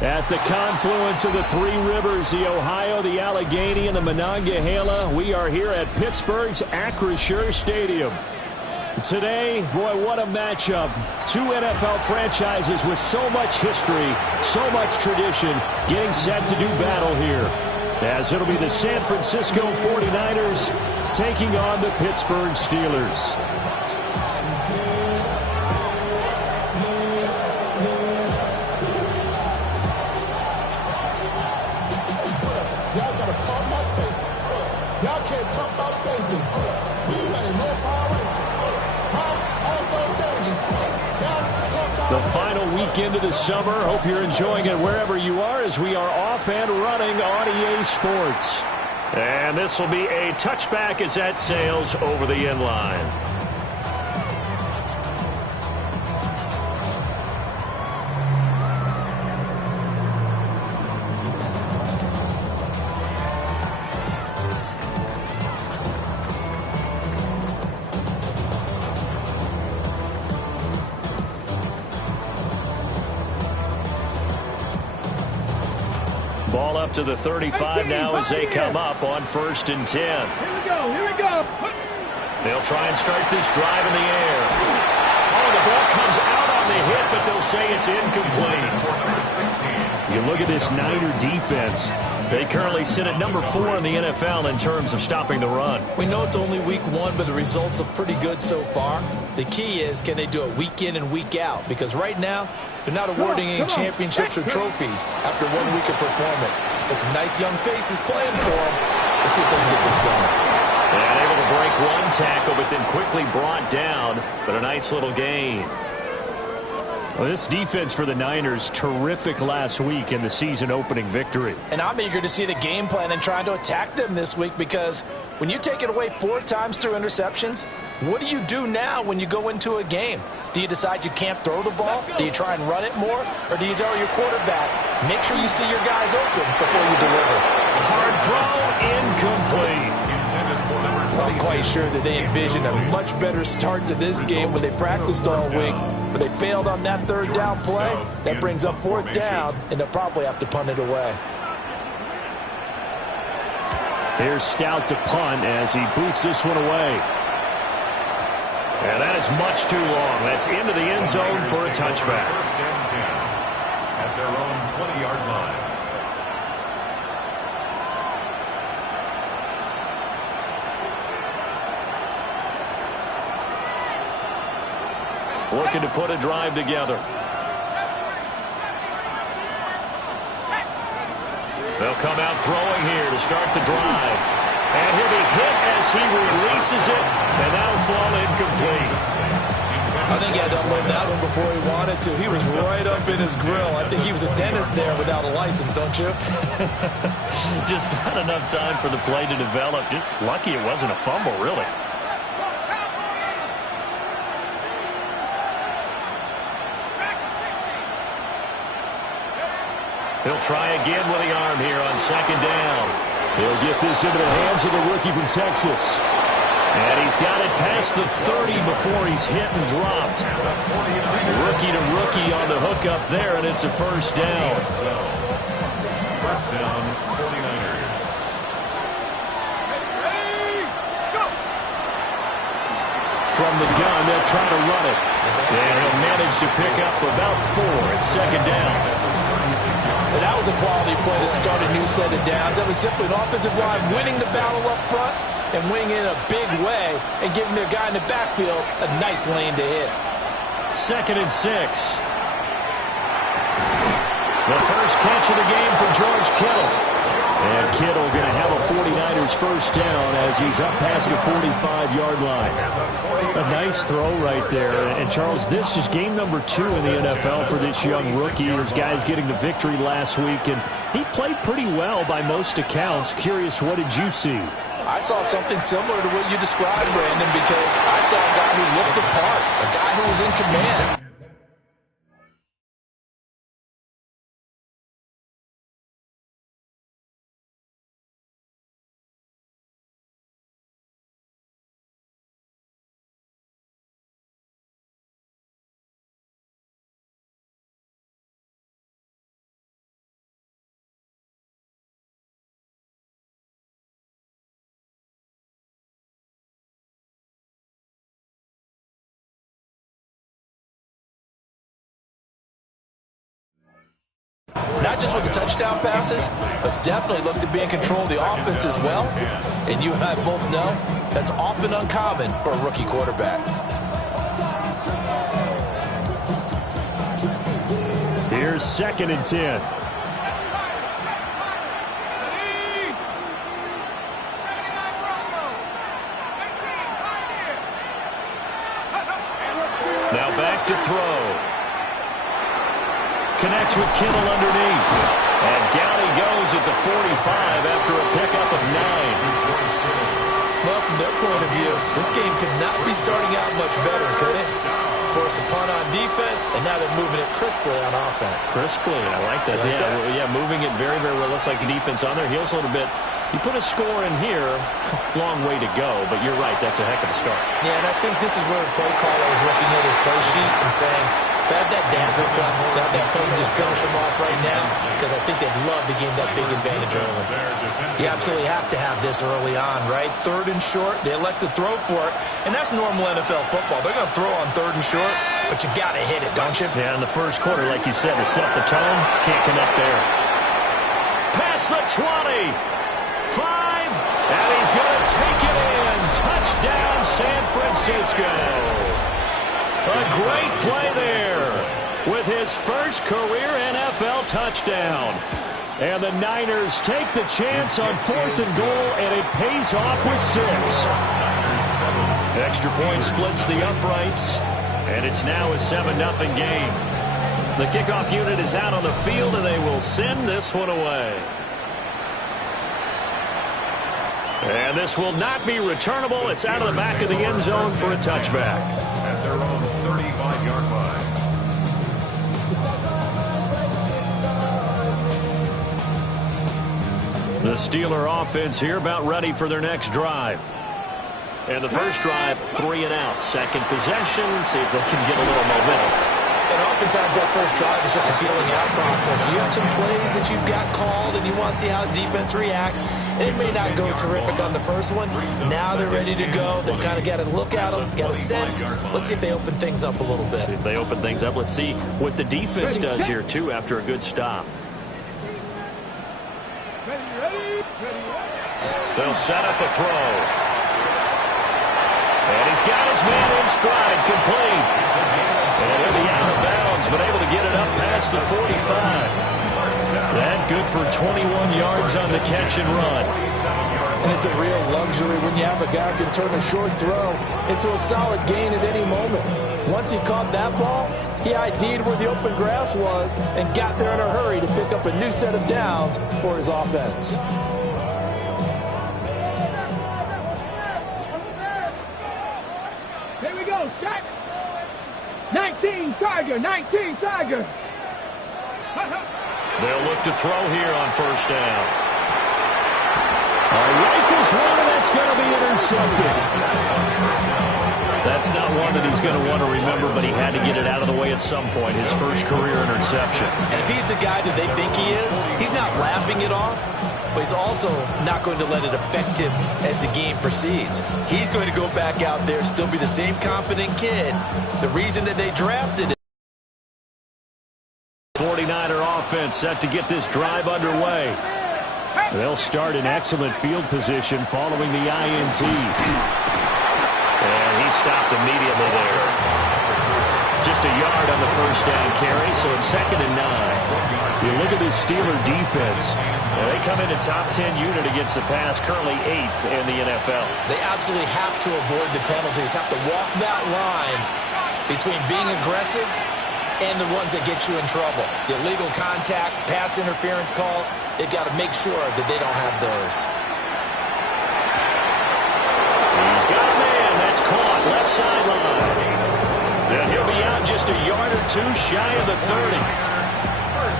At the confluence of the three rivers, the Ohio, the Allegheny, and the Monongahela, we are here at Pittsburgh's Acrisure Stadium. Today, boy, what a matchup. Two NFL franchises with so much history, so much tradition, getting set to do battle here. As it'll be the San Francisco 49ers taking on the Pittsburgh Steelers. The final weekend of the summer. Hope you're enjoying it wherever you are as we are off and running on EA Sports. And this will be a touchback as that sails over the end line. Ball up to the 35 now as they come up on 1st and 10. Here we go. They'll try and start this drive in the air. Oh, the ball comes out on the hit, but they'll say it's incomplete. You look at this Niner defense. They currently sit at number 4 in the NFL in terms of stopping the run. We know it's only week 1, but the results look pretty good so far. The key is, can they do it week in and week out? Because right now, they're not awarding any championships or trophies after 1 week of performance. Got some nice young faces playing for them. Let's see if they can get this going. And able to break one tackle, but then quickly brought down. But a nice little gain. Well, this defense for the Niners, terrific last week in the season-opening victory. And I'm eager to see the game plan and trying to attack them this week, because when you take it away 4 times through interceptions, what do you do now when you go into a game? Do you decide you can't throw the ball? Do you try and run it more? Or do you tell your quarterback, make sure you see your guys open before you deliver? Hard throw, incomplete. I'm quite sure that they envisioned a much better start to this game when they practiced all week, but they failed on that 3rd down play. That brings up 4th down, and they'll probably have to punt it away. Here's Stout to punt as he boots this one away. And that is much too long. That's into the end zone for a touchback. 1st and 10 at their own 20-yard line. Looking to put a drive together. They'll come out throwing here to start the drive. And he'll be hit as he releases it, and that'll fall incomplete. I think he had to unload that one before he wanted to. He was right up in his grill. I think he was a dentist there without a license, don't you? Just not enough time for the play to develop. Just lucky it wasn't a fumble, really. He'll try again with the arm here on 2nd down. He'll get this into the hands of the rookie from Texas. And he's got it past the 30 before he's hit and dropped. Rookie to rookie on the hook up there, and it's a 1st down. 1st down, 49ers. From the gun, they'll try to run it. And he'll manage to pick up about 4 at 2nd down. And that was a quality play to start a new set of downs. That was simply an offensive line winning the battle up front and winning in a big way and giving their guy in the backfield a nice lane to hit. 2nd and 6. The first catch of the game for George Kittle. And Kittle going to have a 49ers 1st down as he's up past the 45-yard line. A nice throw right there. And Charles, this is game number 2 in the NFL for this young rookie. His guys getting the victory last week, and he played pretty well by most accounts. Curious, what did you see? I saw something similar to what you described, Brandon, because I saw a guy who looked the part, a guy who was in command. not just with the touchdown passes, but definitely looked to be in control of the offense as well. And you and I both know that's often uncommon for a rookie quarterback. Here's 2nd and 10. Now back to throw. Connects with Kittle underneath. And down he goes at the 45 after a pickup of 9. Well, from their point of view, this game could not be starting out much better, could it? Force a punt on defense, and now they're moving it crisply on offense. Crisply, I like that. Yeah, moving it very, very well. Looks like the defense on their heels a little bit. You put a score in here, long way to go, but you're right, that's a heck of a start. Yeah, and I think this is where the play caller is looking at his play sheet and saying, to have that damper play, to have that play and just finish them off right now, because I think they'd love to gain that big advantage early. You absolutely have to have this early on, right? 3rd and short, they elect to throw for it, and that's normal NFL football. They're going to throw on 3rd and short, but you've got to hit it, don't you? Yeah, in the first quarter, like you said, to set the tone, can't connect there. Past the 20. 5, and he's going to take it in. Touchdown, San Francisco. A great play there with his first career NFL touchdown. And the Niners take the chance on 4th and goal, and it pays off with 6. Extra point splits the uprights, and it's now a 7-0 game. The kickoff unit is out on the field, and they will send this one away. And this will not be returnable. It's out of the back of the end zone for a touchback. At their own 35-yard line. The Steeler offense here about ready for their next drive. And the first drive, 3 and out. Second possession, see if they can get a little momentum. And oftentimes that first drive is just a feeling out process. You have some plays that you've got called and you want to see how the defense reacts. And it may not go terrific on the first one. Now they're ready to go. They've kind of got to look at them, got a sense. Let's see if they open things up a little bit. See if they open things up. Let's see what the defense does here, too, after a good stop. They'll set up a throw. And he's got his man in stride, complete. And he'll be out of bounds, but able to get it up past the 45. That good for 21 yards on the catch and run. And it's a real luxury when you have a guy who can turn a short throw into a solid gain at any moment. Once he caught that ball, he ID'd where the open grass was and got there in a hurry to pick up a new set of downs for his offense. Here we go, Shaq. 19 Tiger, 19 Tiger. They'll look to throw here on first down. Rifles one, and that's going to be intercepted. That's not one that he's going to want to remember, but he had to get it out of the way at some point, his first career interception. And if he's the guy that they think he is, he's not laughing it off, but he's also not going to let it affect him as the game proceeds. He's going to go back out there, still be the same confident kid. The reason that they drafted him. 49er offense set to get this drive underway. They'll start in excellent field position following the INT. And he stopped immediately there. Just a yard on the first down carry, so it's 2nd and 9. You look at this Steeler defense. They come in a top 10 unit against the pass, currently 8th in the NFL. They absolutely have to avoid the penalties, have to walk that line between being aggressive and the ones that get you in trouble. The illegal contact, pass interference calls, they've got to make sure that they don't have those. He's got a man. That's caught. Left sideline. And he'll be out just a yard or two shy of the 30.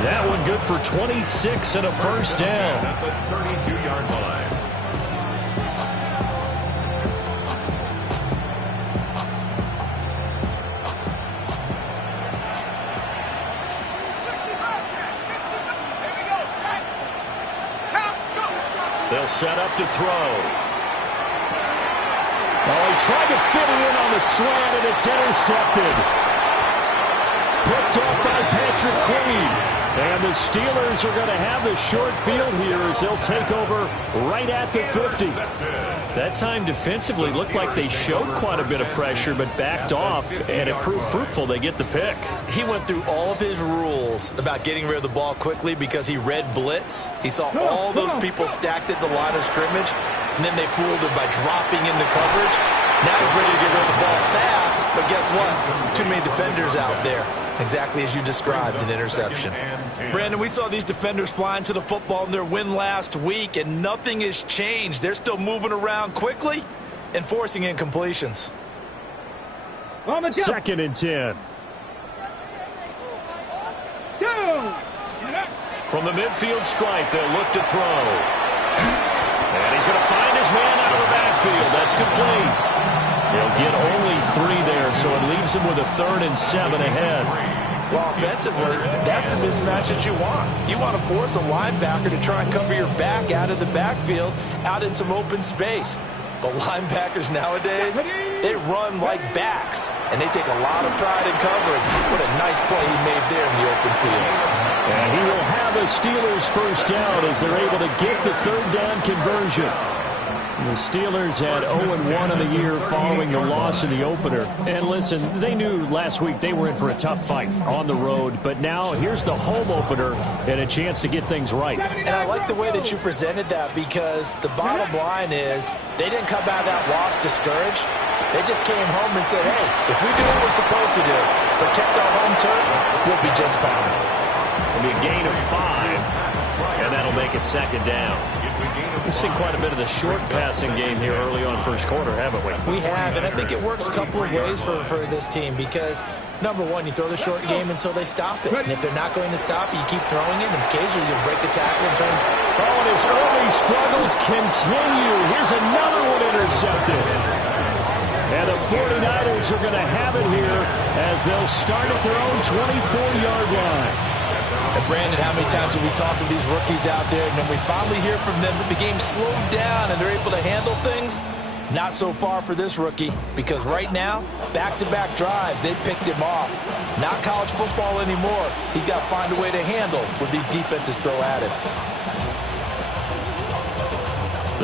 That one good for 26 and a first down. At the 32-yard line. They'll set up to throw. Oh, he tried to fit it in on the slant, and it's intercepted. Picked off by Patrick Queen. And the Steelers are going to have the short field here as they'll take over right at the 50. That time defensively looked like they showed quite a bit of pressure but backed off, and it proved fruitful. They get the pick. He went through all of his rules about getting rid of the ball quickly because he read blitz. He saw all those people stacked at the line of scrimmage, and then they fooled him by dropping into coverage. Now he's ready to get rid of the ball fast, but guess what? Too many defenders out there. Exactly as you described, an interception. Brandon, we saw these defenders flying to the football in their win last week, and nothing has changed. They're still moving around quickly and forcing incompletions. 2nd and 10. From the midfield stripe, they'll look to throw. And he's going to find his man out of the backfield. That's complete. They'll get only 3 there, so it leaves him with a 3rd and 7 ahead. Well, offensively, that's the mismatch that you want. You want to force a linebacker to try and cover your back out of the backfield, out in some open space. But linebackers nowadays, they run like backs, and they take a lot of pride in coverage. What a nice play he made there in the open field. And he will have a Steelers first down as they're able to get the 3rd down conversion. The Steelers had 0-1 on the year following the loss in the opener. And listen, they knew last week they were in for a tough fight on the road. But now here's the home opener and a chance to get things right. And I like the way that you presented that, because the bottom line is they didn't come out of that loss discouraged. They just came home and said, hey, if we do what we're supposed to do, protect our home turf, we'll be just fine. It'll be a gain of 5, and that'll make it 2nd down. We've seen quite a bit of the short passing game here early on first quarter, haven't we? We have, and I think it works a couple of ways for this team because, number one, you throw the short game until they stop it. And if they're not going to stop it, you keep throwing it, and occasionally you'll break a tackle and turn. Oh, and his early struggles continue. Here's another one intercepted. And the 49ers are going to have it here as they'll start at their own 24-yard line. And Brandon, how many times have we talked with these rookies out there, and then we finally hear from them that the game slowed down and they're able to handle things? Not so far for this rookie, because right now, back-to-back drives, they picked him off. Not college football anymore. He's got to find a way to handle what these defenses throw at him.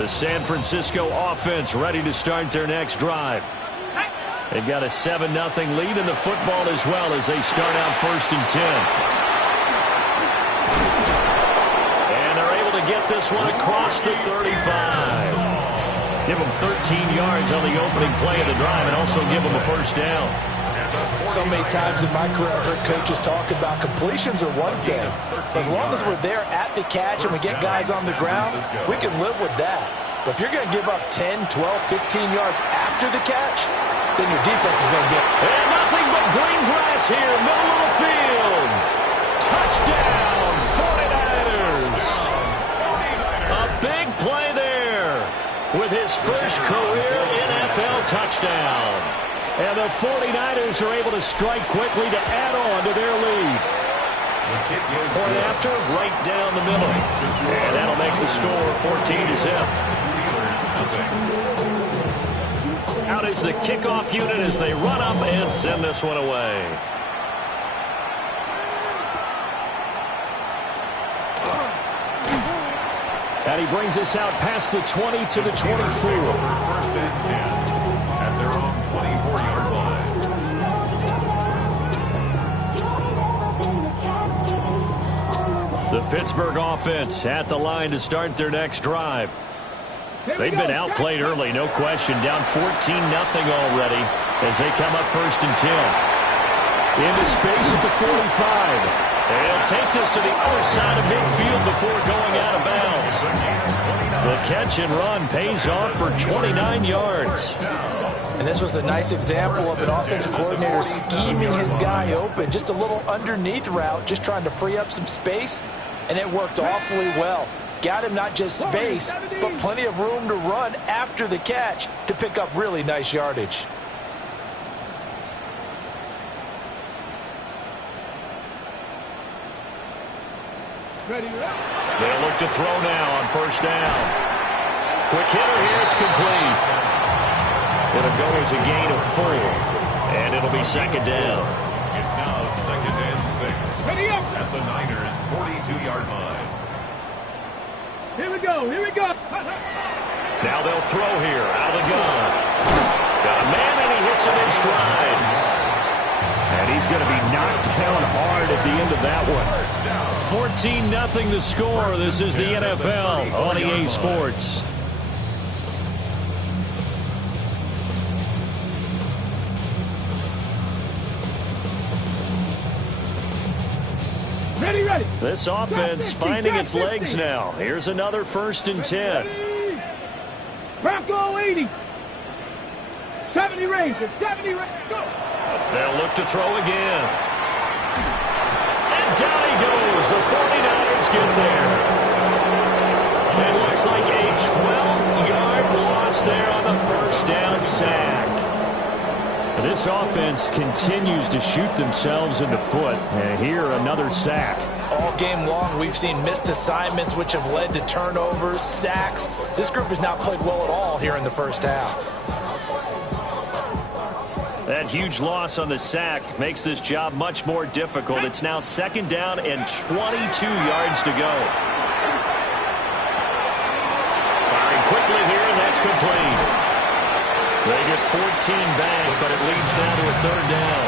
The San Francisco offense ready to start their next drive. They've got a 7-0 lead in the football as well as they start out 1st and 10. Get this one across the 35. Give them 13 yards on the opening play of the drive and also give them a first down. So many times in my career, I've heard coaches talk about completions are one thing. As long as we're there at the catch and we get guys on the ground, we can live with that. But if you're going to give up 10, 12, 15 yards after the catch, then your defense is going to get... And nothing but green grass here, middle of the field. Touchdown, 49ers. A big play there with his first career NFL touchdown. And the 49ers are able to strike quickly to add on to their lead. Point after, right down the middle. And that'll make the score 14-0. Out is the kickoff unit as they run up and send this one away. And he brings us out past the 20 to the 24. First and 10 at their own 24-yard line. The Pittsburgh offense at the line to start their next drive. They've been outplayed early, no question. Down 14-0 already as they come up 1st and 10. Into space at the 45. They'll take this to the other side of midfield before going out of bounds. The catch and run pays off for 29 yards. And this was a nice example of an offensive coordinator scheming his guy open. Just a little underneath route, just trying to free up some space, and it worked awfully well. Got him not just space, but plenty of room to run after the catch to pick up really nice yardage. They'll look to throw now on 1st down. Quick hitter here, it's complete. It'll go as a gain of 4, and it'll be 2nd down. It's now 2nd and 6 Ready up. at the Niners' 42-yard line. Here we go. Here we go. Now they'll throw here out of the gun. Got a man, and he hits him in stride. And he's going to be knocked down hard at the end of that one. 14-0 the score. This is the NFL on EA Sports. Ready, ready. This offense finding its legs now. Here's another 1st and 10. Ready. Bronco 80. 70 Ranger. 70 Ranger. Go. They'll look to throw again. And down he goes. The 49ers get there. It looks like a 12-yard loss there on the 1st down sack. This offense continues to shoot themselves in the foot. And here, another sack. All game long, we've seen missed assignments, which have led to turnovers, sacks. This group has not played well at all here in the 1st half. That huge loss on the sack makes this job much more difficult. It's now 2nd down and 22 yards to go. Firing quickly here, and that's complete. They get 14 back, but it leads now to a 3rd down.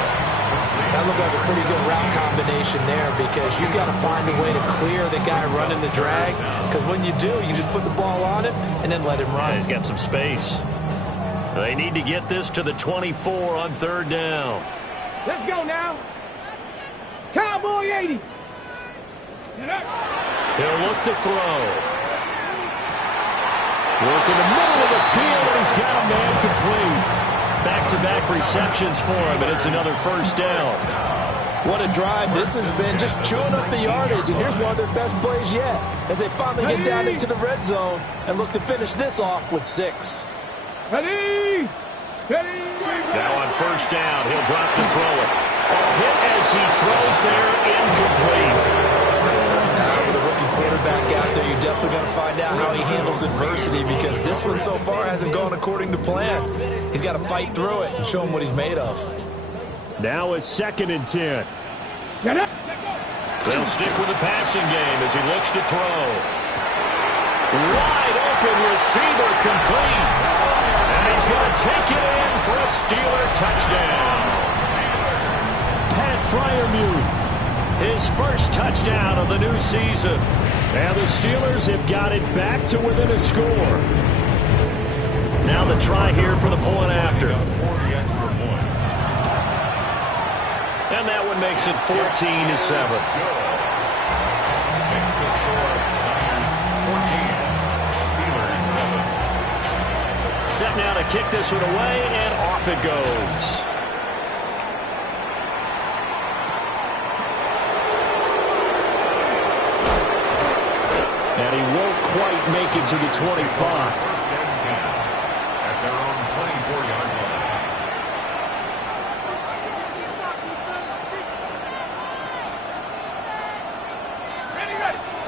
That looked like a pretty good route combination there because you've got to find a way to clear the guy running the drag, because when you do, you just put the ball on him and then let him run. He's got some space. They need to get this to the 24 on 3rd down. Let's go now. Cowboy 80. He'll look to throw. Work in the middle of the field, and he's got a man complete. Back-to-back receptions for him, and it's another 1st down. What a drive this has been, just chewing up the yardage, and here's one of their best plays yet as they finally get down into the red zone and look to finish this off with 6. Ready. Ready. Now on 1st down, he'll drop to throw it. A hit as he throws there, incomplete. With a rookie quarterback out there, you're definitely going to find out how he handles adversity, because this one so far hasn't gone according to plan. He's got to fight through it and show him what he's made of. Now it's 2nd and 10. They'll stick with the passing game as he looks to throw. Wide open receiver, complete. And he's going to take it in for a Steeler touchdown. Pat Freiermuth, his 1st touchdown of the new season. And the Steelers have got it back to within a score. Now the try here for the point after. And that one makes it 14-7. Makes the score Niners 14, Steelers 7. Set now to kick this one away, and off it goes. And he won't quite make it to the 25. 1st and 10 at their own 24-yard line.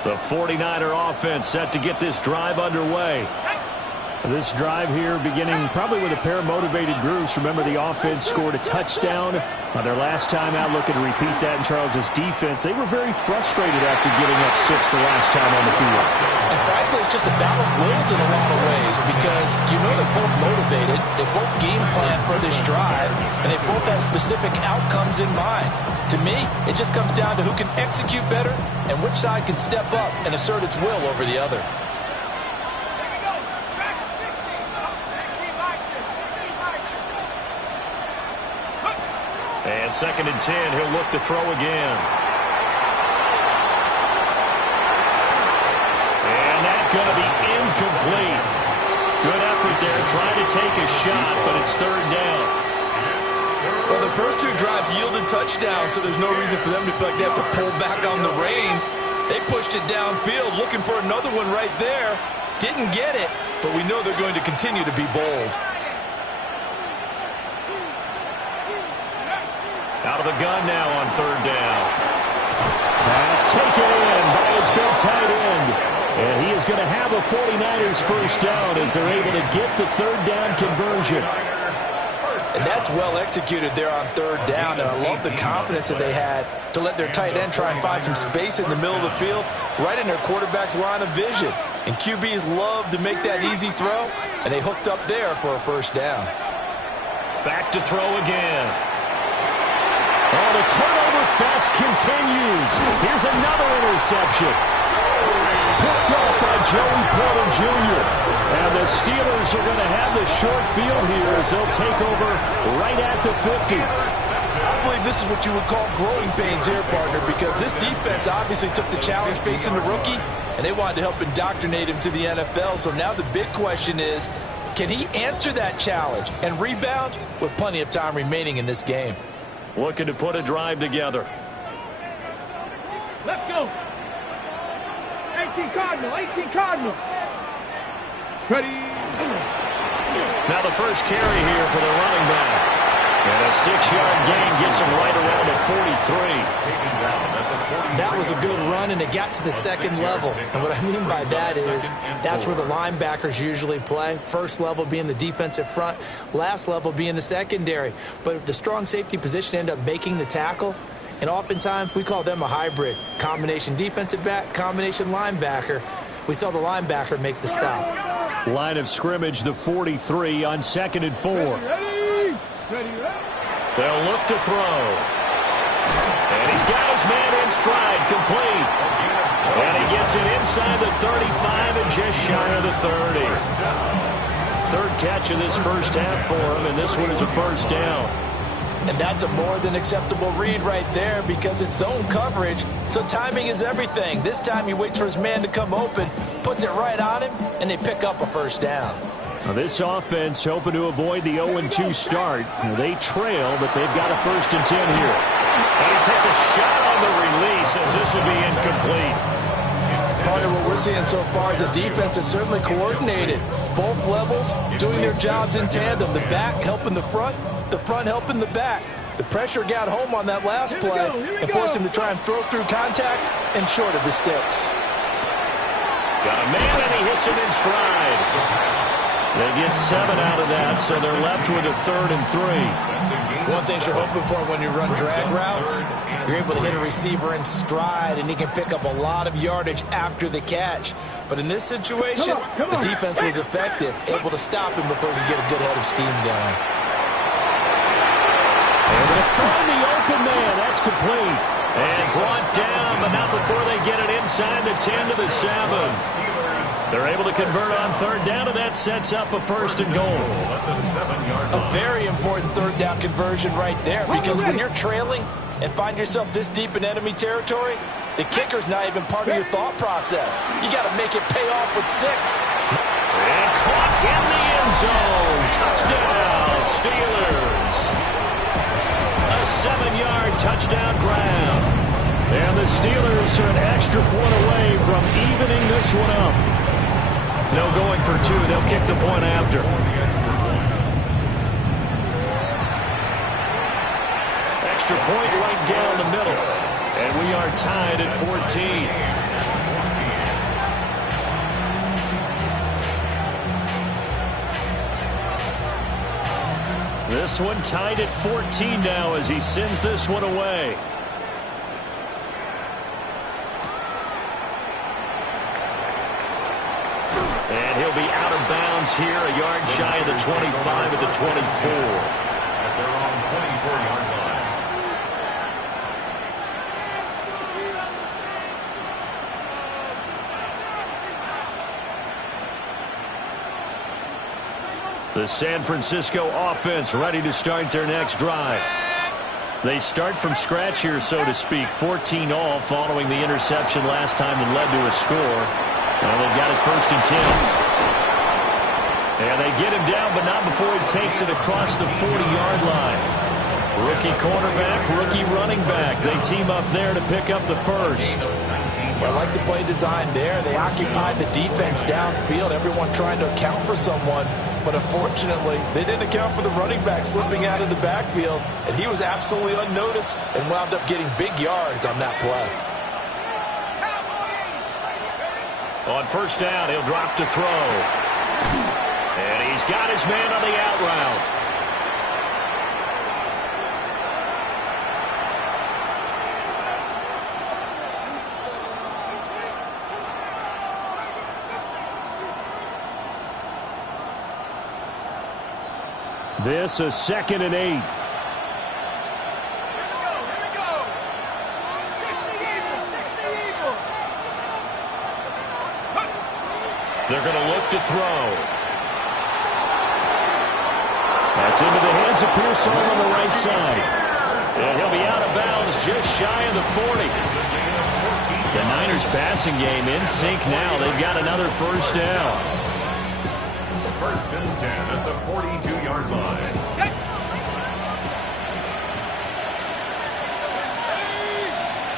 The 49er offense set to get this drive underway. This drive here beginning probably with a pair of motivated groups. Remember, the offense scored a touchdown on their last time out, looking to repeat that in Charles's defense. They were very frustrated after giving up 6 the last time on the field. And frankly, it's just a battle of wills in a lot of ways, because you know they're both motivated, they both game plan for this drive, and they both have specific outcomes in mind. To me, it just comes down to who can execute better and which side can step up and assert its will over the other. And 2nd and 10, he'll look to throw again. And that's going to be incomplete. Good effort there, trying to take a shot, but it's 3rd down. Well, the first 2 drives yielded touchdowns, so there's no reason for them to feel like they have to pull back on the reins. They pushed it downfield, looking for another one right there. Didn't get it, but we know they're going to continue to be bold. Out of the gun now on 3rd down. Pass taken in by his big tight end. And he is going to have a 49ers 1st down as they're able to get the 3rd down conversion. And that's well executed there on third down. And I love the confidence that they had to let their tight end try and find some space in the middle of the field, right in their quarterback's line of vision. And QBs love to make that easy throw, and they hooked up there for a first down. Back to throw again. Oh, the turnover fest continues. Here's another interception. Picked up by Joey Porter Jr. And the Steelers are going to have the short field here as they'll take over right at the 50. I believe this is what you would call growing pains here, partner, because this defense obviously took the challenge facing the rookie, and they wanted to help indoctrinate him to the NFL. So now the big question is, can he answer that challenge and rebound with plenty of time remaining in this game? Looking to put a drive together. Let's go. 18 Cardinal, 18 Cardinal. Ready. Now the first carry here for the running back. And a 6-yard gain gets him right around the 43. That was a good run, and it got to the second level. And what I mean by that is that's where the linebackers usually play. First level being the defensive front, last level being the secondary. But the strong safety position ended up making the tackle. And oftentimes we call them a hybrid. Combination defensive back, combination linebacker. We saw the linebacker make the stop. Line of scrimmage, the 43 on 2nd and 4. They'll look to throw. And he's got his man in stride, complete. And he gets it inside the 35 and just shy of the 30. Third catch of this first half for him, and this one is a first down. And that's a more than acceptable read right there because it's zone coverage, so timing is everything. This time he waits for his man to come open, puts it right on him, and they pick up a first down. Now this offense hoping to avoid the 0-2 start. They trail, but they've got a 1st and 10 here. And he takes a shot on the release as this will be incomplete. Part of what we're seeing so far is the defense is certainly coordinated. Both levels doing their jobs in tandem. The back helping the front helping the back. The pressure got home on that last play and forced him to try and throw through contact and short of the sticks. Got a man and he hits him in stride. They get 7 out of that, so they're left with a 3rd and 3. One thing you're hoping for when you run drag routes, you're able to hit a receiver in stride, and he can pick up a lot of yardage after the catch. But in this situation, the defense was effective, able to stop him before he could get a good head of steam going. Able to find the open man. That's complete. And brought down, but not before they get it inside the 10 to the 7. They're able to convert on 3rd down, and that sets up a 1st and goal. A very important 3rd down conversion right there, because when you're trailing and find yourself this deep in enemy territory, the kicker's not even part of your thought process. You got to make it pay off with 6. And caught in the end zone. Touchdown, Steelers. A 7-yard touchdown grab. And the Steelers are an extra point away from evening this one up. No going for 2. They'll kick the point after. Extra point right down the middle. And we are tied at 14. This one tied at 14 now as he sends this one away. And he'll be out of bounds here, a yard shy of the 25 at the 24. At their own 24-yard line. The San Francisco offense ready to start their next drive. They start from scratch here, so to speak. 14 all following the interception last time that led to a score. Well, they've got it 1st and 10. And they get him down, but not before he takes it across the 40-yard line. Rookie cornerback, rookie running back. They team up there to pick up the 1st. Well, I like the play design there. They occupied the defense downfield, everyone trying to account for someone. But unfortunately, they didn't account for the running back slipping out of the backfield, and he was absolutely unnoticed and wound up getting big yards on that play. On 1st down, he'll drop to throw. And he's got his man on the out route. This is 2nd and 8. They're going to look to throw. That's into the hands of Pearsall on the right side. And he'll be out of bounds just shy of the 40. The Niners passing game in sync now. They've got another first down. 1st and 10 at the 42-yard line.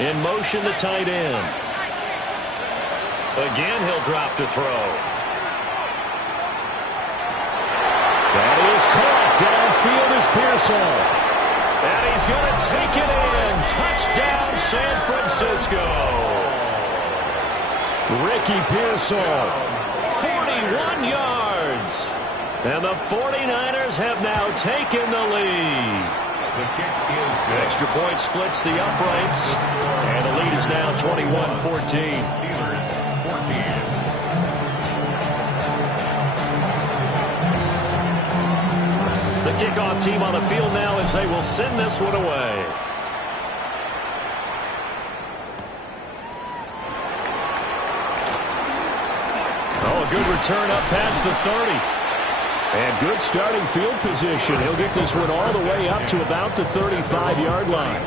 In motion, the tight end. Again, he'll drop to throw. That is caught. Downfield is Pearsall. And he's going to take it in. Touchdown, San Francisco. Ricky Pearsall, 41 yards. And the 49ers have now taken the lead. The kick is good. Extra point splits the uprights. And the lead is now 21-14. Steelers 14. The kickoff team on the field now as they will send this one away. Oh, a good return up past the 30. And good starting field position. He'll get this one all the way up to about the 35-yard line.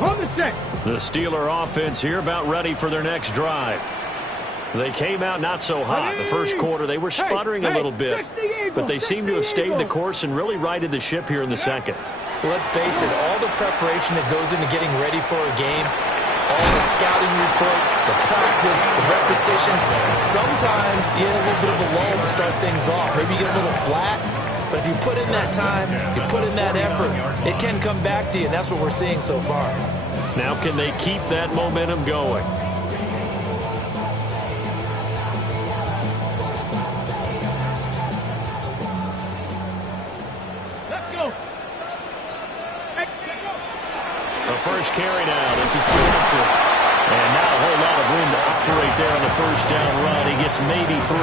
On the set. The Steeler offense here about ready for their next drive. They came out not so hot. The first quarter, they were sputtering a little bit, but they seem to have stayed the course and really righted the ship here in the second. Well, let's face it, all the preparation that goes into getting ready for a game, all the scouting reports, the practice, the repetition, sometimes you get a little bit of a lull to start things off. Maybe you get a little flat, but if you put in that time, you put in that effort, it can come back to you, and that's what we're seeing so far. Now can they keep that momentum going? First carry now. This is Johnson. And not a whole lot of room to operate there on the first down run. He gets maybe 3.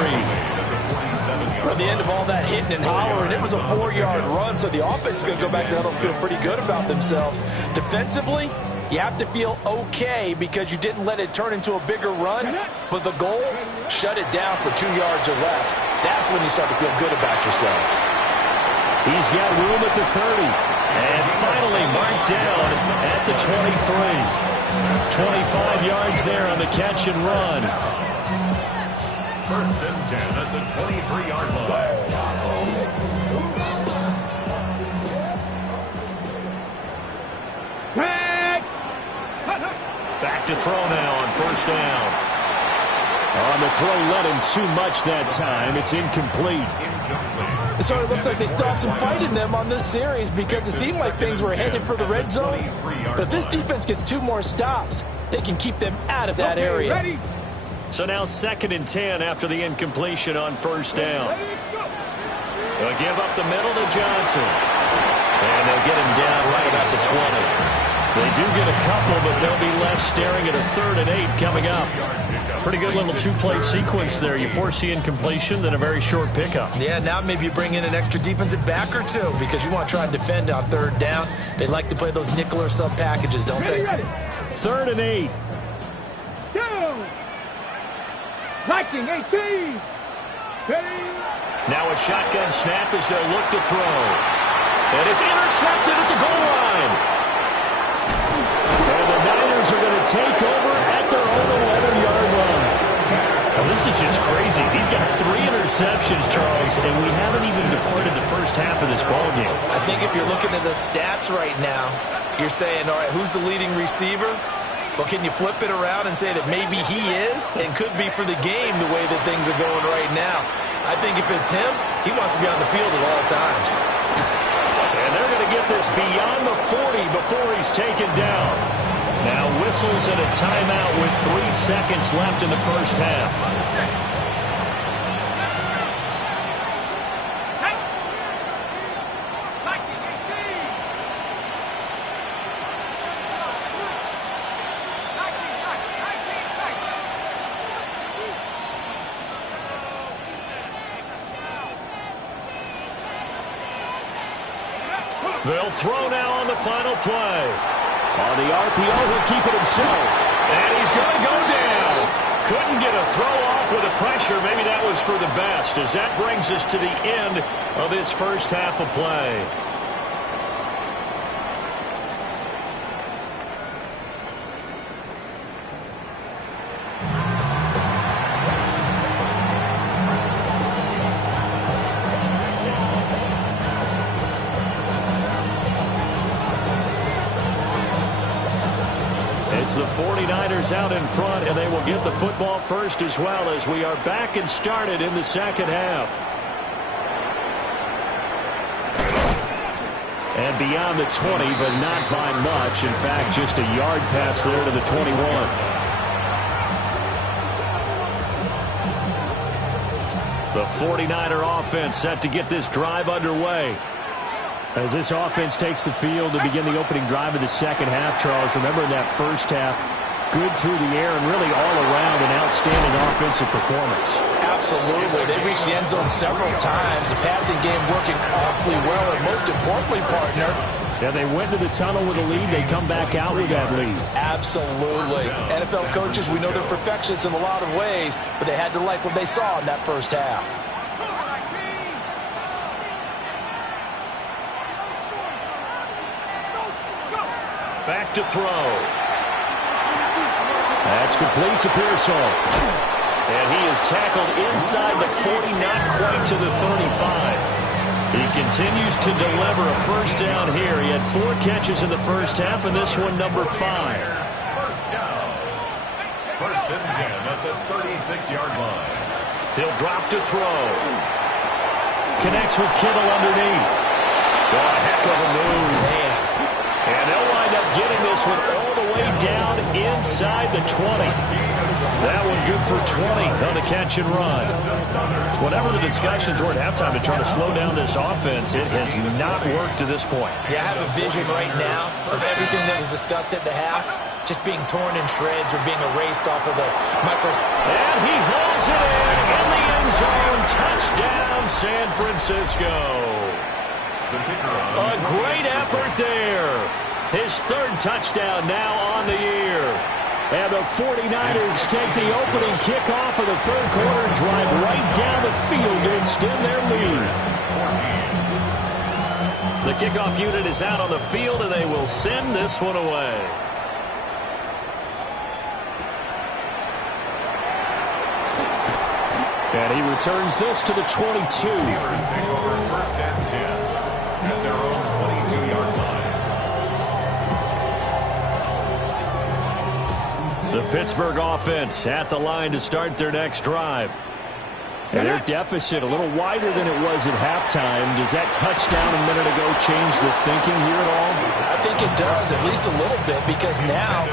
At the end of all that hitting and hollering, it was a 4-yard run, so the offense is going to go back there and feel pretty good about themselves. Defensively, you have to feel okay because you didn't let it turn into a bigger run, but the goal, shut it down for 2 yards or less. That's when you start to feel good about yourselves. He's got room at the 30. And finally marked down at the 23. 25 yards there on the catch and run. 1st and 10 at the 23-yard line. Back to throw now on first down. On the throw, let him too much that time. It's incomplete. It sort of looks like they still have some fight in them on this series because it seemed like things were headed for the red zone. But if this defense gets 2 more stops, they can keep them out of that area. Ready. So now 2nd and 10 after the incompletion on first down. They'll give up the middle to Johnson. And they'll get him down right about the 20. They do get a couple, but they'll be left staring at a 3rd and 8 coming up. Pretty good little 2-play sequence there. You force the incompletion, then a very short pickup. Yeah, now maybe you bring in an extra defensive back or two because you want to try and defend on 3rd down. They like to play those nickel or sub packages, don't they? 3rd and 8. Down. Liking 18. Steady. Now a shotgun snap as they'll look to throw. And it's intercepted at the goal line. And the Niners are going to take over at their own 11-yard line. Well, this is just crazy. He's got 3 interceptions, Charles, and we haven't even departed the first half of this ballgame. I think if you're looking at the stats right now, you're saying, all right, who's the leading receiver? Well, can you flip it around and say that maybe he is and could be for the game the way that things are going right now? I think if it's him, he wants to be on the field at all times. And they're going to get this beyond the 40 before he's taken down. Now whistles and a timeout with 3 seconds left in the first half. They'll throw now on the final play. On the RPO, he'll keep it himself. And he's going to go down. Couldn't get a throw off with the pressure. Maybe that was for the best, as that brings us to the end of this first half of play. It's the 49ers out in front, and they will get the football first as well, as we are back and started in the second half. And beyond the 20, but not by much. In fact, just a yard pass there to the 21. The 49er offense set to get this drive underway. As this offense takes the field to begin the opening drive of the second half, Charles, remember in that first half, good through the air and really all around an outstanding offensive performance. Absolutely. They reached the end zone several times. The passing game working awfully well, and most importantly, partner, yeah, they went to the tunnel with a lead. They come back out with that lead. Absolutely. NFL coaches, we know they're perfectionists in a lot of ways, but they had to like what they saw in that first half. Back to throw. That's complete to Pearsall. And he is tackled inside the 40, not quite to the 35. He continues to deliver a first down here. He had 4 catches in the first half, and this one number 5. First down. First and 10 at the 36-yard line. He'll drop to throw. Connects with Kittle underneath. Oh, a heck of a move. Man. And they'll wind up getting this one all the way down inside the 20. That one good for 20 on the catch and run. Whatever the discussions were at halftime to try to slow down this offense, it has not worked to this point. Yeah, I have a vision right now of everything that was discussed at the half just being torn in shreds or being erased off of the micro. And he hauls it in the end zone. Touchdown, San Francisco. A great effort there. His 3rd touchdown now on the year. And the 49ers take the opening kickoff of the 3rd quarter and drive right down the field to extend their lead. The kickoff unit is out on the field, and they will send this one away. And he returns this to the 22. Steelers take over first and 10 at their own 22-yard line. The Pittsburgh offense at the line to start their next drive. And their deficit a little wider than it was at halftime. Does that touchdown a minute ago change the thinking here at all? I think it does, at least a little bit, because now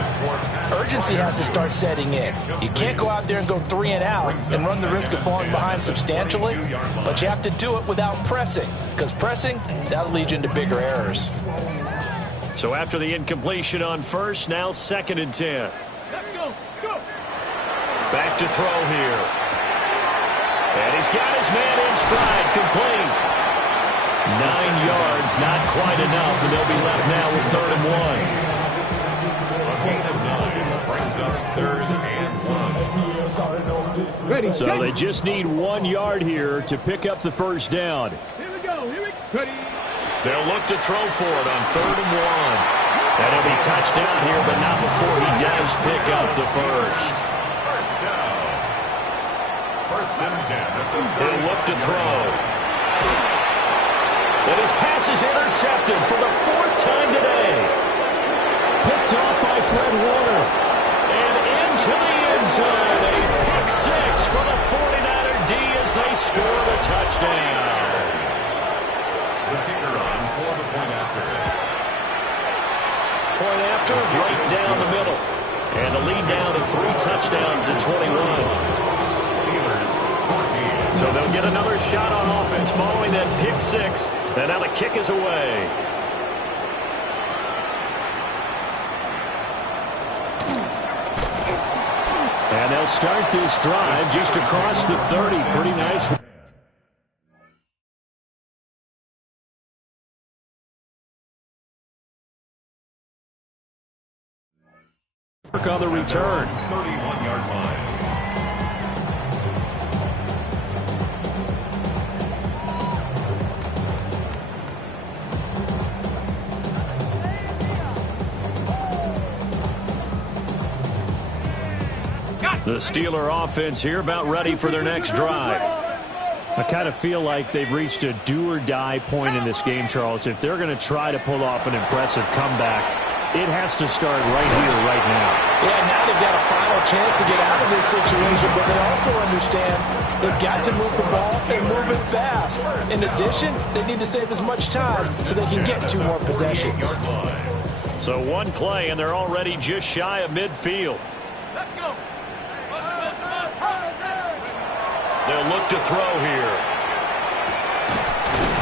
urgency has to start setting in. You can't go out there and go 3 and out and run the risk of falling behind substantially, but you have to do it without pressing, because pressing, that'll lead you into bigger errors. So after the incompletion on first, now 2nd and 10. Back to throw here. And he's got his man in stride, complete. 9 yards, not quite enough, and they'll be left now with 3rd and 1. A gain of 9 brings up 3rd and 1. So they just need 1 yard here to pick up the first down. Here we go. Ready. They'll look to throw for it on 3rd and 1. And he'll be touched down here, but not before he does pick up the first. First down. First and 10 at the 30. He'll look to throw. And his pass is intercepted for the 4th time today. Picked off by Fred Warner. And into the end zone. A pick 6 for the 49er D as they score the touchdown. The kicker on for the point after. Point after, right down the middle. And a lead down to 3 touchdowns in 21. Steelers 14. So they'll get another shot on offense following that pick 6. And now the kick is away. And they'll start this drive just across the 30. Pretty nice. on the return. 31-yard line. The Steeler offense here about ready for their next drive. I kind of feel like they've reached a do-or-die point in this game, Charles. If they're going to try to pull off an impressive comeback, it has to start right here, right now. Yeah, now they've got a final chance to get out of this situation, but they also understand they've got to move the ball and move it fast. In addition, they need to save as much time so they can get 2 more possessions. So one play, and they're already just shy of midfield. Let's go. They'll look to throw here.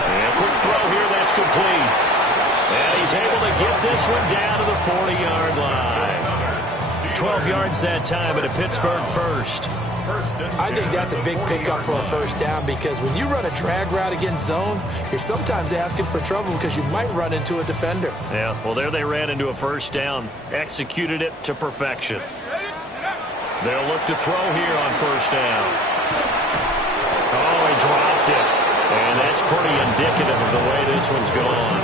And quick throw here, that's complete. And he's able to get this one down to the 40-yard line. 12 yards that time at a Pittsburgh first. I think that's a big pickup for a first down because when you run a drag route against zone, you're sometimes asking for trouble because you might run into a defender. Yeah, well, there they ran into a first down, executed it to perfection. They'll look to throw here on first down. Oh, he dropped it. And that's pretty indicative of the way this one's gone.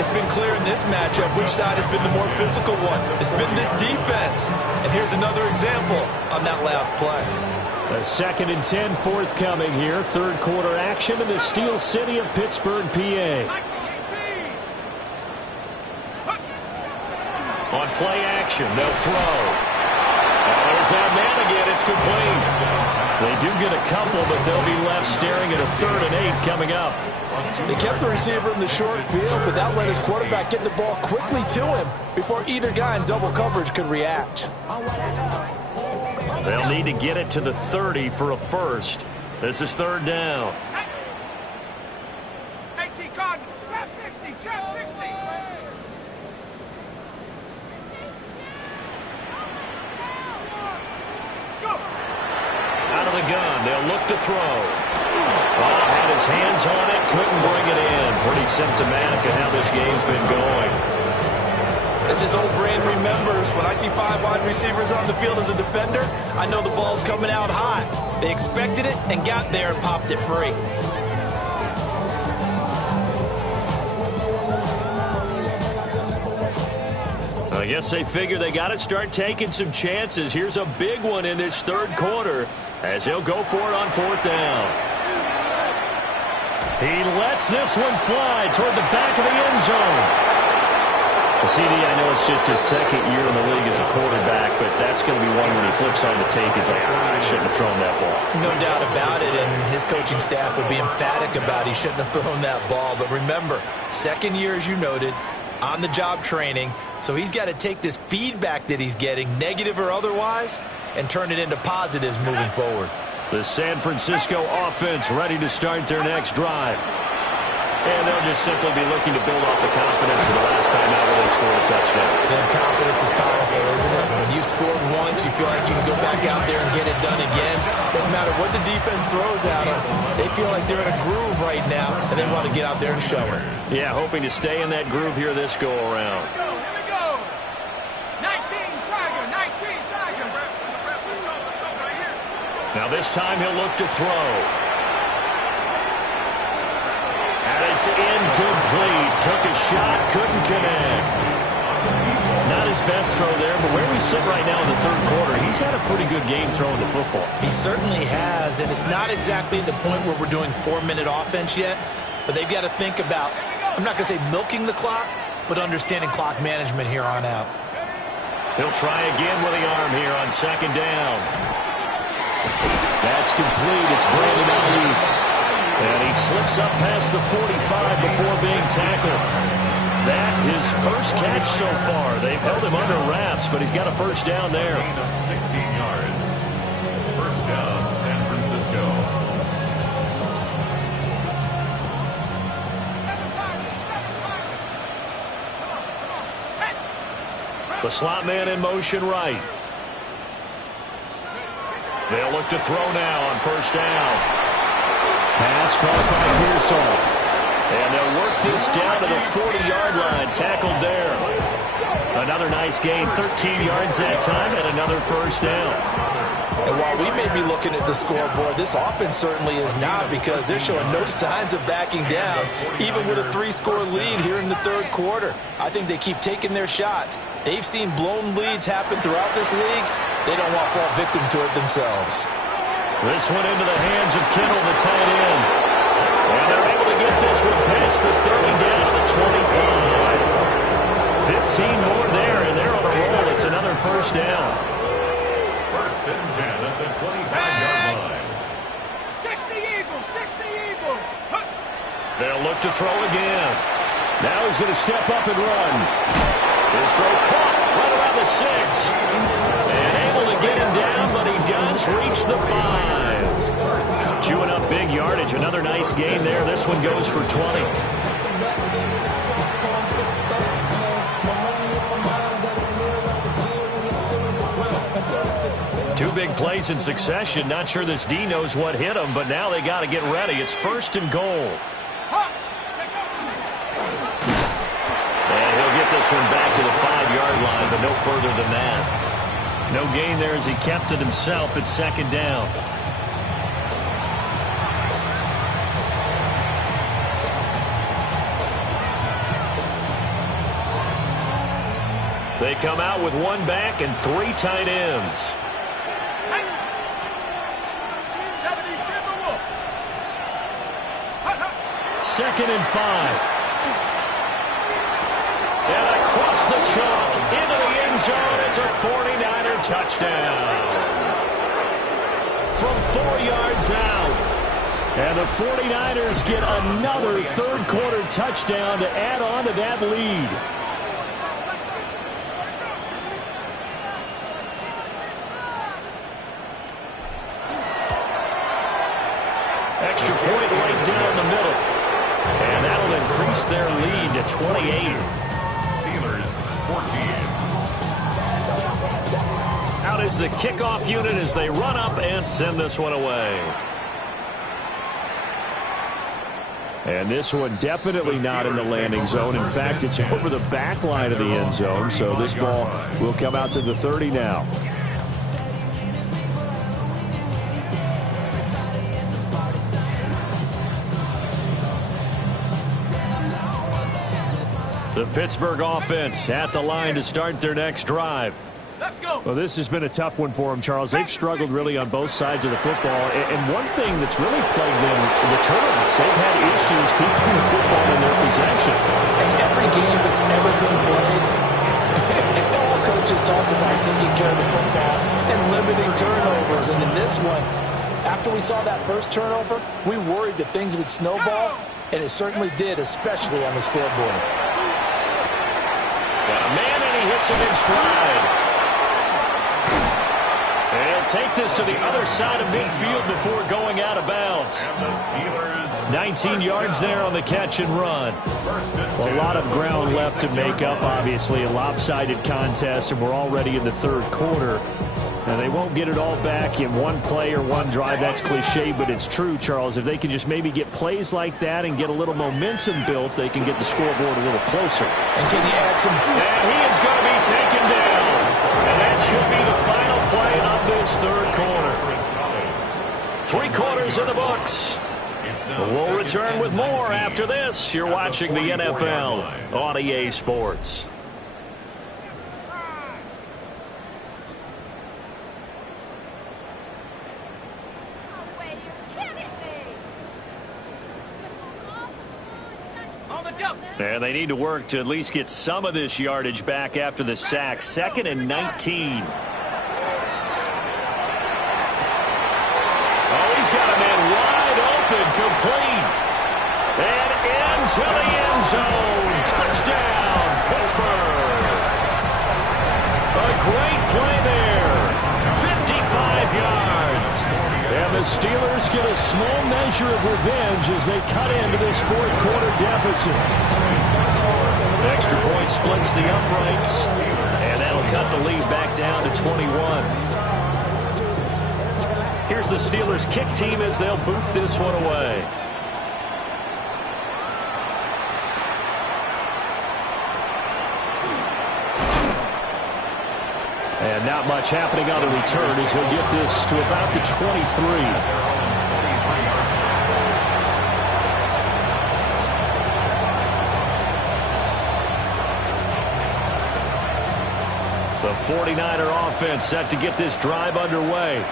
It's been clear in this matchup which side has been the more physical one. It's been this defense. And here's another example on that last play. A 2nd and 10 forthcoming here. Third quarter action in the Steel City of Pittsburgh, PA. On play action, they'll throw. There's that man again. It's complete. They do get a couple, but they'll be left staring at a 3rd and 8 coming up. They kept the receiver in the short field, but that let his quarterback get the ball quickly to him before either guy in double coverage could react. They'll need to get it to the 30 for a first. This is 3rd down. 18 Cardinal, trap 60, trap 60. Out of the gun, they'll look to throw. Oh, had his hands on it, couldn't bring it in. Pretty symptomatic of how this game's been going. As his old brain remembers, when I see 5 wide receivers on the field as a defender, I know the ball's coming out high. They expected it and got there and popped it free. I guess they figure they got to start taking some chances. Here's a big one in this 3rd quarter as he'll go for it on 4th down. He lets this one fly toward the back of the end zone. CD, I know it's just his 2nd year in the league as a quarterback, but that's going to be one when he flips on the tape. He's like, I shouldn't have thrown that ball. No doubt about it, and his coaching staff would be emphatic about he shouldn't have thrown that ball. But remember, 2nd year, as you noted, on-the-job training, so he's got to take this feedback that he's getting, negative or otherwise, and turn it into positives moving forward. The San Francisco offense ready to start their next drive. And they'll just simply be looking to build off the confidence of the last time out where they scored a touchdown. And confidence is powerful, isn't it? When you scored once, you feel like you can go back out there and get it done again. Doesn't matter what the defense throws at them. They feel like they're in a groove right now, and they want to get out there and show it. Yeah, hoping to stay in that groove here this go-around. Here we go. 19 Tiger, 19 Tiger. Now this time he'll look to throw. And it's incomplete. Took a shot, couldn't connect. Not his best throw there, but where we sit right now in the 3rd quarter, he's had a pretty good game throwing the football. He certainly has, and it's not exactly at the point where we're doing 4-minute offense yet, but they've got to think about, I'm not going to say milking the clock, but understanding clock management here on out. He'll try again with the arm here on 2nd down. That's complete. It's Brandon Ayuk. And he slips up past the 45 before being tackled. That his first catch so far. They've held him under wraps, but he's got a first down there. Gain of 16 yards. First down, San Francisco. The slot man in motion right. They'll look to throw now on first down. Pass caught by Pearsall. And they'll work this down to the 40-yard line. Tackled there. Another nice gain, 13 yards that time, and another first down. And while we may be looking at the scoreboard, this offense certainly is not, because they're showing no signs of backing down, even with a 3-score lead here in the third quarter. I think they keep taking their shots. They've seen blown leads happen throughout this league. They don't want to fall victim to it themselves. This one into the hands of Kittle, the tight end. And they're able to get this one past the 30 down to the 25. 15 more there, and they're on a roll. It's another first down. First and 10 at the 25-yard line. 60 Eagles, 60 Eagles. Huh. They'll look to throw again. Now he's going to step up and run. His throw caught right around the 6. And able to get him down, but he does reach the 5. Chewing up big yardage. Another nice gain there. This one goes for 20. Two big plays in succession. Not sure this D knows what hit him, but now they got to get ready. It's first and goal. And he'll get this one back to the 5-yard line, but no further than that. No gain there as he kept it himself at second down. They come out with one back and 3 tight ends. Second and 5. And across the chalk into the end zone. It's a 49er touchdown. From 4 yards out. And the 49ers get another third-quarter touchdown to add on to that lead. Extra point right down the middle. And that'll increase their lead to 28. Steelers 14. Out is the kickoff unit as they run up and send this one away. And this one definitely not in the landing zone. In fact, it's over the back line of the end zone. So this ball will come out to the 30 now. The Pittsburgh offense at the line to start their next drive. Let's go. Well, this has been a tough one for them, Charles. They've struggled really on both sides of the football. And one thing that's really plagued them, the turnovers. They've had issues keeping the football in their possession. In every game that's ever been played, all coaches talk about taking care of the football and limiting turnovers. And in this one, after we saw that first turnover, we worried that things would snowball, and it certainly did, especially on the scoreboard. Got a man, and he hits him in stride. And he'll take this to the other side of midfield before going out of bounds. And the Steelers 19 yards there on the catch and run. first and Well, 10 a lot of at the ground left to 26-yard make up, line. obviously. A lopsided contest, and we're already in the third quarter. Now, they won't get it all back in one play or one drive. That's cliche, but it's true, Charles. If they can just maybe get plays like that and get a little momentum built, they can get the scoreboard a little closer. And can you add some... And he is going to be taken down. And that should be the final play of this third quarter. 3 quarters in the books. We'll return with more after this. You're watching the NFL on EA Sports. And they need to work to at least get some of this yardage back after the sack. 2nd and 19. Oh, he's got a man wide open, complete. And into the end zone. Touchdown, Pittsburgh. A great play there. 55 yards. And the Steelers get a small measure of revenge as they cut into this fourth quarter deficit. Extra point splits the uprights, and that'll cut the lead back down to 21. Here's the Steelers kick team as they'll boot this one away. And not much happening on the return as he'll get this to about the 23. The 49er offense set to get this drive underway.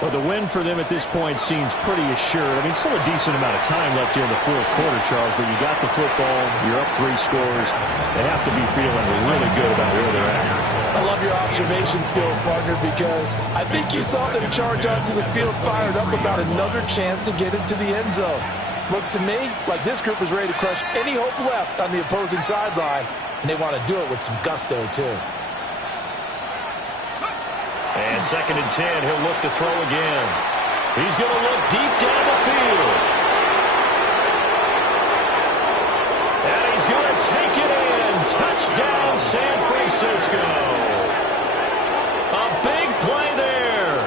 Well, the win for them at this point seems pretty assured. I mean, still a decent amount of time left here in the fourth quarter, Charles, but you got the football, you're up 3 scores. They have to be feeling really good about where they're at. I love your observation skills, partner, because I think you saw them charge onto the field fired up about another chance to get into the end zone. Looks to me like this group is ready to crush any hope left on the opposing sideline, and they want to do it with some gusto, too. And 2nd and 10, he'll look to throw again. He's going to look deep down the field. And he's going to take it in. Touchdown, San Francisco. A big play there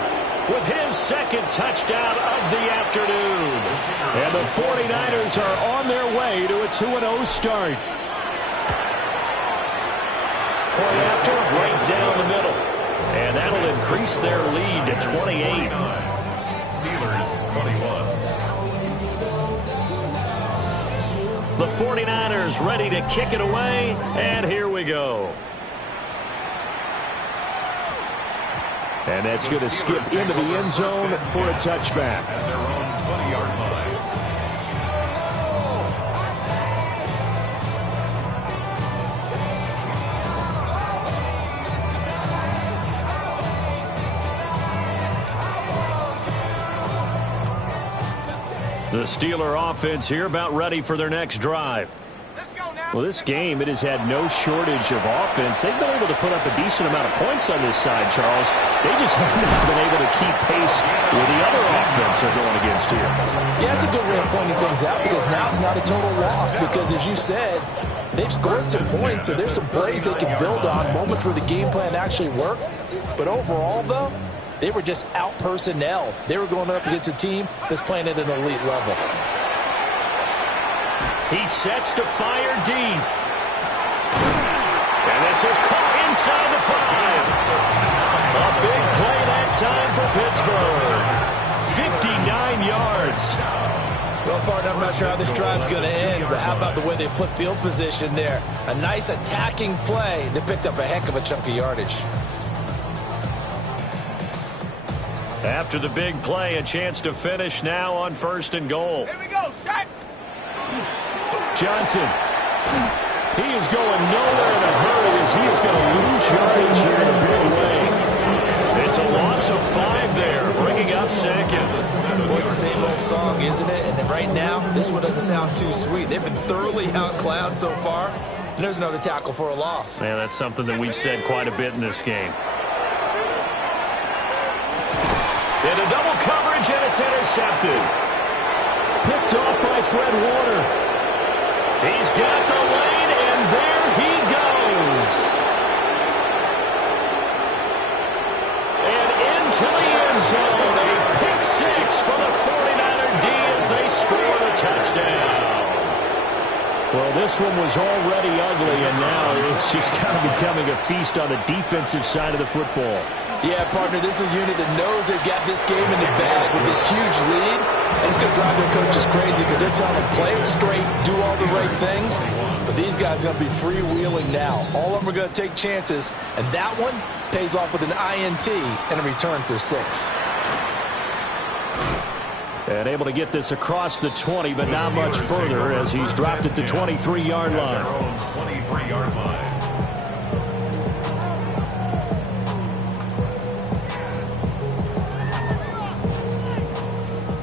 with his 2nd touchdown of the afternoon. And the 49ers are on their way to a 2-0 start. Point after, right down the middle. And that'll increase their lead to 28. Steelers 21. The 49ers ready to kick it away, and here we go. And that's going to skip into the end zone for a touchback. At their own 20-yard line. The Steeler offense here about ready for their next drive. Well, this game, it has had no shortage of offense. They've been able to put up a decent amount of points on this side, Charles. They just haven't been able to keep pace with the other offense they're going against here. Yeah, it's a good way of pointing things out because now it's not a total loss because, as you said, they've scored some points, so there's some plays they can build on, moments where the game plan actually worked. But overall, though, they were just out personnel. They were going up against a team that's playing at an elite level. He sets to fire deep. And this is caught inside the 5. A big play that time for Pittsburgh. 59 yards. Well, partner, I'm not sure how this drive's going to end, but how about the way they flip field position there? A nice attacking play. They picked up a heck of a chunk of yardage. After the big play, a chance to finish now on 1st and goal. Here we go, set. Johnson. He is going nowhere in a hurry as he is going to lose yardage here in a big way. It's a loss of 5 there, bringing up 2nd. Boy, it's the same old song, isn't it? And right now, this one doesn't sound too sweet. They've been thoroughly outclassed so far. And there's another tackle for a loss. Yeah, that's something that we've said quite a bit in this game. Into double coverage, and it's intercepted. Picked off by Fred Warner. He's got the lane, and there he goes. And into the end zone, a pick 6 for the 49er D as they score the touchdown. Well, this one was already ugly, and now it's just kind of becoming a feast on the defensive side of the football. Yeah, partner, this is a unit that knows they've got this game in the bag with this huge lead. And it's going to drive their coaches crazy because they're telling them play it straight, do all the right things. But these guys are going to be freewheeling now. All of them are going to take chances. And that one pays off with an INT and a return for 6. And able to get this across the 20, but not much further as he's dropped it to 23-yard line. 23-yard line.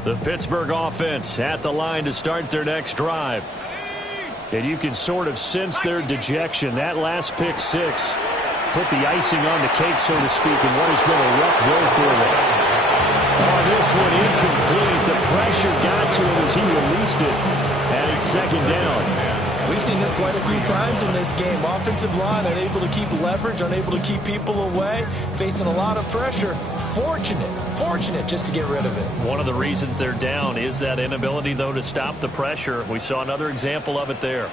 The Pittsburgh offense at the line to start their next drive. And you can sort of sense their dejection. That last pick 6 put the icing on the cake, so to speak, in what has been a rough go for them. Oh, this one incomplete. The pressure got to him as he released it. And it's 2nd down. We've seen this quite a few times in this game. Offensive line unable to keep leverage, unable to keep people away, facing a lot of pressure. Fortunate just to get rid of it. One of the reasons they're down is that inability, though, to stop the pressure. We saw another example of it there.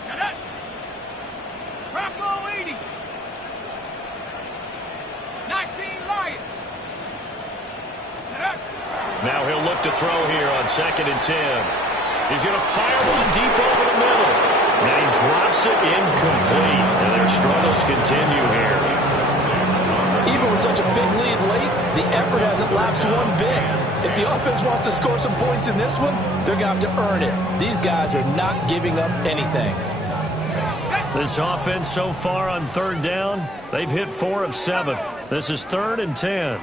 Now he'll look to throw here on 2nd and 10. He's going to fire one deep over the middle. And he drops it incomplete. And their struggles continue here. Even with such a big lead late, the effort hasn't lapsed one bit. If the offense wants to score some points in this one, they're going to have to earn it. These guys are not giving up anything. This offense so far on 3rd down, they've hit 4 of 7. This is 3rd and 10.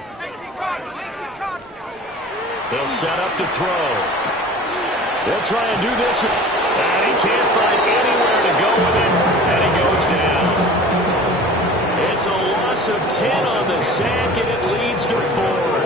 They'll set up to throw. They'll try and do this. And he can't find anywhere to go with it. And he goes down. It's a loss of 10 on the sack, and it leads to 4th.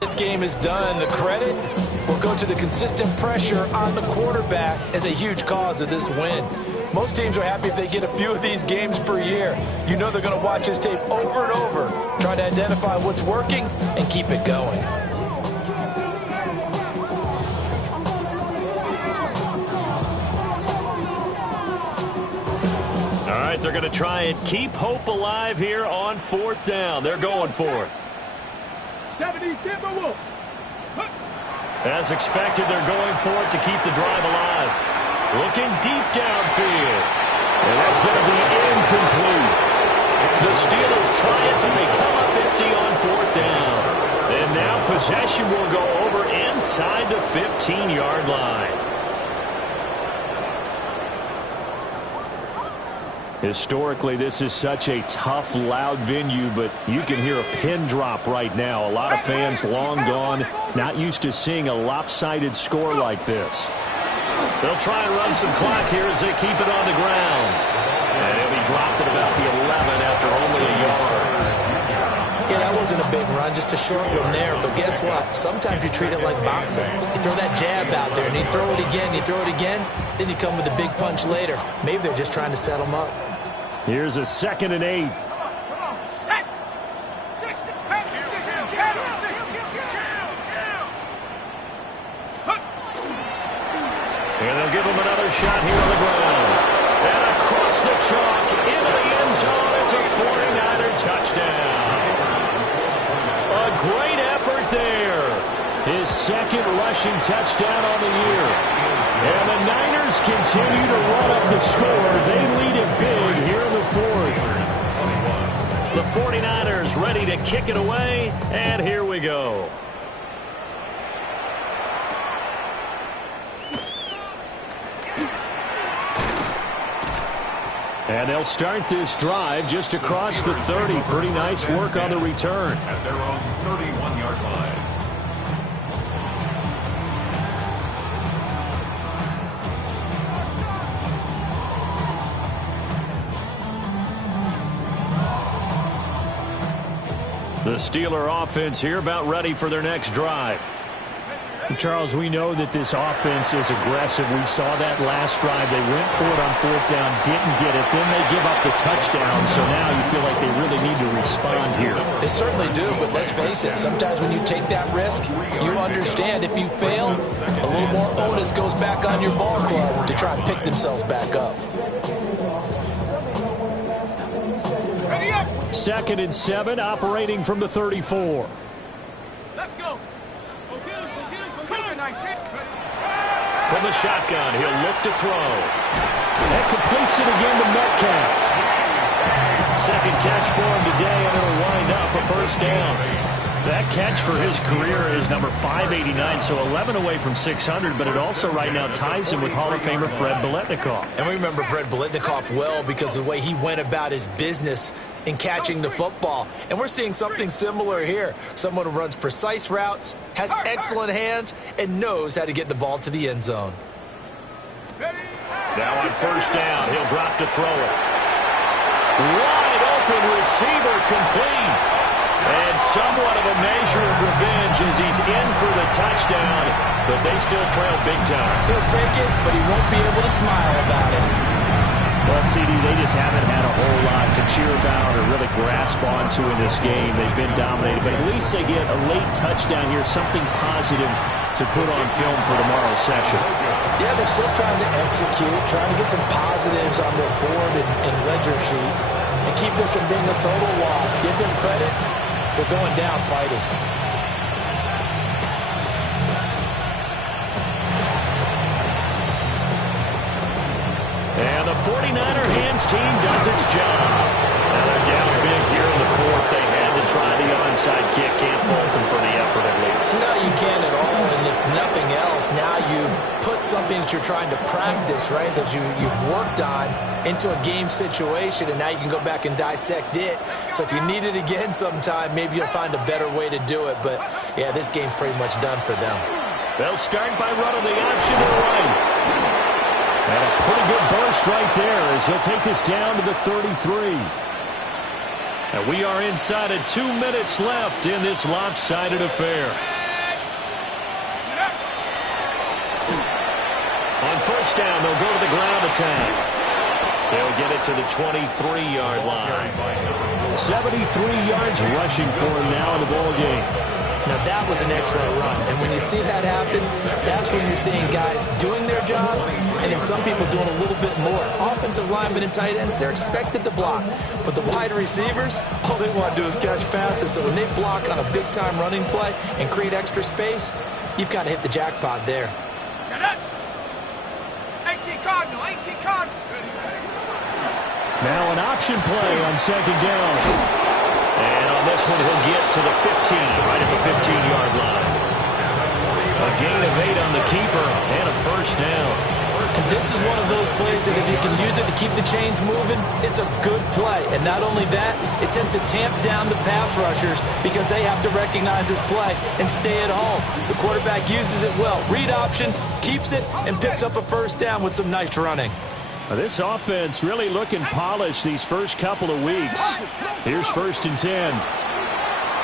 This game is done. The credit will go to the consistent pressure on the quarterback as a huge cause of this win. Most teams are happy if they get a few of these games per year. You know they're going to watch this tape over and over, try to identify what's working and keep it going. All right, they're going to try and keep hope alive here on 4th down. They're going for it. 70 Timberwolves. As expected, they're going for it to keep the drive alive. Looking deep downfield. And that's going to be incomplete. The Steelers try it, but they come up empty on 4th down. And now possession will go over inside the 15-yard line. Historically, this is such a tough, loud venue, but you can hear a pin drop right now. A lot of fans long gone, not used to seeing a lopsided score like this. They'll try and run some clock here as they keep it on the ground. And he'll be dropped at about the 11 after only a yard. Yeah, that wasn't a big run, just a short one there. But guess what? Sometimes you treat it like boxing. You throw that jab out there, and you throw it again, then you come with a big punch later. Maybe they're just trying to set them up. Here's a 2nd and 8. And they'll give him another shot here on the ground. And across the chalk, into the end zone, it's a 49er touchdown. A great effort there. His 2nd rushing touchdown on the year. And the Niners continue to run up the score. They lead it big here in the 4th. The 49ers ready to kick it away, and here we go. And they'll start this drive just across the 30. Pretty nice work on the return. At their own 31-yard line. The Steeler offense here about ready for their next drive. Charles, we know that this offense is aggressive. We saw that last drive. They went for it on 4th down, didn't get it. Then they give up the touchdown. So now you feel like they really need to respond here. They certainly do, but let's face it, sometimes when you take that risk, you understand if you fail, a little more onus goes back on your ball club to try and pick themselves back up. 2nd and 7, operating from the 34. Let's go. Go get him, go get him, go get him. 19. From the shotgun, he'll look to throw. And completes it again to Metcalf. Second catch for him today, and it'll wind up a first down. That catch for his career is number 589, so 11 away from 600, but it also right now ties him with Hall of Famer Fred Biletnikoff. And we remember Fred Biletnikoff well because of the way he went about his business in catching the football. And we're seeing something similar here. Someone who runs precise routes, has excellent hands, and knows how to get the ball to the end zone. Now on first down, he'll drop to throw it. Wide open receiver complete. And somewhat of a measure of revenge as he's in for the touchdown, but they still trail big time. He'll take it, but he won't be able to smile about it. Well, CD, they just haven't had a whole lot to cheer about or really grasp onto in this game. They've been dominated, but at least they get a late touchdown here, something positive to put on film for tomorrow's session. Yeah, they're still trying to execute, trying to get some positives on their board and ledger sheet and keep this from being a total loss. Give them credit. They're going down fighting. And the 49er hands team does its job. Now they're down big here in the 4th. They had to try the onside kick. Can't fault them for the effort at least. No, you can't at all. And if nothing else, now you've put something that you're trying to practice, right, that you've worked on into a game situation, and now you can go back and dissect it. So if you need it again sometime, maybe you'll find a better way to do it. But, yeah, this game's pretty much done for them. They'll start by running the option to the right. And a pretty good burst right there as he'll take this down to the 33. And we are inside of 2 minutes left in this lopsided affair. On first down, they'll go to the ground attack. They'll get it to the 23-yard line. 73 yards rushing for him now in the ball game. Now, that was an excellent run. And when you see that happen, that's when you're seeing guys doing their job and then some people doing a little bit more. Offensive linemen and tight ends, they're expected to block. But the wide receivers, all they want to do is catch passes. So when they block on a big-time running play and create extra space, you've kind of hit the jackpot there. 18 Cardinal, 18 Cardinal. Now an option play on second down. And on this one, he'll get to the 15, right at the 15-yard line. A gain of 8 on the keeper and a first down. And this is one of those plays that if you can use it to keep the chains moving, it's a good play. And not only that, it tends to tamp down the pass rushers because they have to recognize this play and stay at home. The quarterback uses it well. Read option, keeps it, and picks up a first down with some nice running. This offense really looking polished these first couple of weeks. Here's 1st and 10.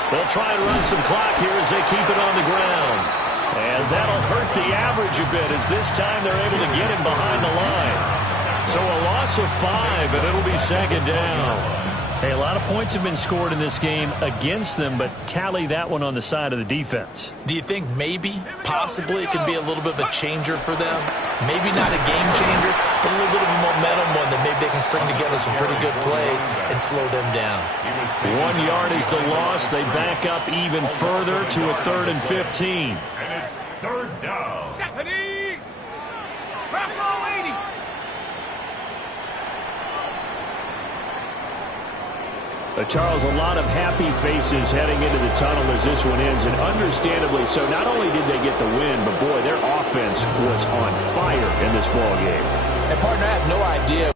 They'll try and run some clock here as they keep it on the ground. And that'll hurt the average a bit as this time they're able to get him behind the line. So a loss of 5, and it'll be second down. Hey, a lot of points have been scored in this game against them, but tally that one on the side of the defense. Do you think maybe, possibly, it can be a little bit of a changer for them? Maybe not a game changer, but a little bit of a momentum one that maybe they can string together some pretty good plays and slow them down. 1 yard is the loss. They back up even further to a 3rd and 15. And it's 3rd down. Press roll 80. Charles, a lot of happy faces heading into the tunnel as this one ends, and understandably so. Not only did they get the win, but boy, their offense was on fire in this ball game. And partner, I have no idea